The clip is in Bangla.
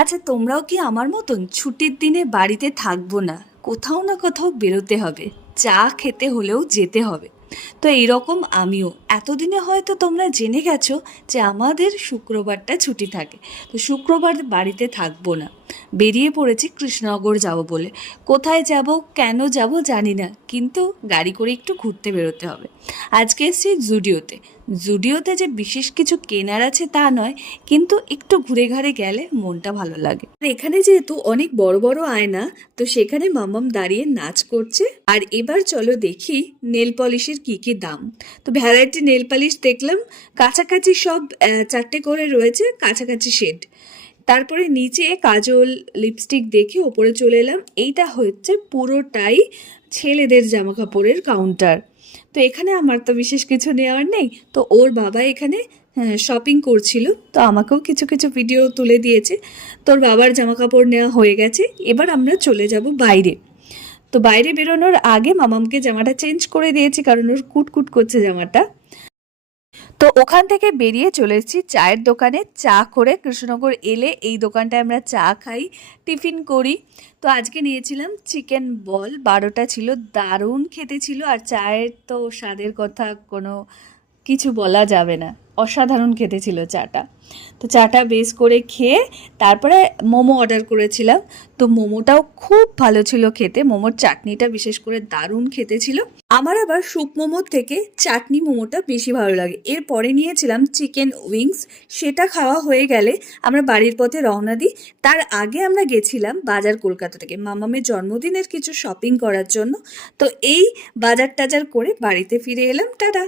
আচ্ছা, তোমরাও কি আমার মতন ছুটির দিনে বাড়িতে থাকবো না, কোথাও না কোথাও বেরোতে হবে, চা খেতে হলেও যেতে হবে? তো এইরকম আমিও এতদিনে হয়তো তোমরা জেনে গেছো যে আমাদের শুক্রবারটা ছুটি থাকে। তো শুক্রবার বাড়িতে থাকবো না, বেরিয়ে পড়েছি কৃষ্ণনগর যাব বলে। কোথায় যাব, কেন যাব জানি না, কিন্তু গাড়ি করে একটু ঘুরতে বেরোতে হবে। আজকে এসেছি জুডিওতে। জুডিওতে যে বিশেষ কিছু কেনার আছে তা নয়, কিন্তু একটু ঘুরে ঘাড়ে গেলে মনটা ভালো লাগে। আর এখানে যেহেতু অনেক বড় বড় আয়না, তো সেখানে মাম্মাম দাঁড়িয়ে নাচ করছে। আর এবার চলো দেখি নেল পলিশের কি কি দাম। তো ভ্যারাইটি নেল পলিশ দেখলাম, কাছাকাছি সব 4টে করে রয়েছে, কাছাকাছি শেড। তারপরে নিচে কাজল লিপস্টিক দেখে ওপরে চলে এলাম। এইটা হচ্ছে পুরোটাই ছেলেদের জামা কাপড়ের কাউন্টার। তো এখানে আমার তো বিশেষ কিছু নেওয়ার নেই, তো ওর বাবা এখানে শপিং করছিল, তো আমাকেও কিছু কিছু ভিডিও তুলে দিয়েছে। তোর বাবার জামা কাপড় নেওয়া হয়ে গেছে, এবার আমরা চলে যাব বাইরে। তো বাইরে বেরোনোর আগে মামামকে জামাটা চেঞ্জ করে দিয়েছি, কারণ ওর কুটকুট করছে জামাটা। তো ওখান থেকে বেরিয়ে চলে এসেছি চায়ের দোকানে। চা করে কৃষ্ণনগর এলে এই দোকানটায় আমরা চা খাই, টিফিন করি। তো আজকে নিয়েছিলাম চিকেন বল, 12টা ছিল, দারুণ খেতে ছিল। আর চায়ের তো স্বাদের কথা কোনো কিছু বলা যাবে না, অসাধারণ খেতে ছিল চাটা। তো চাটা বেশ করে খেয়ে তারপরে মোমো অর্ডার করেছিলাম। তো মোমোটাও খুব ভালো ছিল খেতে, মোমোর চাটনিটা বিশেষ করে দারুণ খেতে ছিল। আমার আবার স্যুপ মোমোর থেকে চাটনি মোমোটা বেশি ভালো লাগে। এরপরে নিয়েছিলাম চিকেন উইংস, সেটা খাওয়া হয়ে গেলে আমরা বাড়ির পথে রওনা দিই। তার আগে আমরা গেছিলাম বাজার কলকাতা থেকে মামামের জন্মদিনের কিছু শপিং করার জন্য। তো এই বাজার টাজার করে বাড়িতে ফিরে এলাম। টাটা।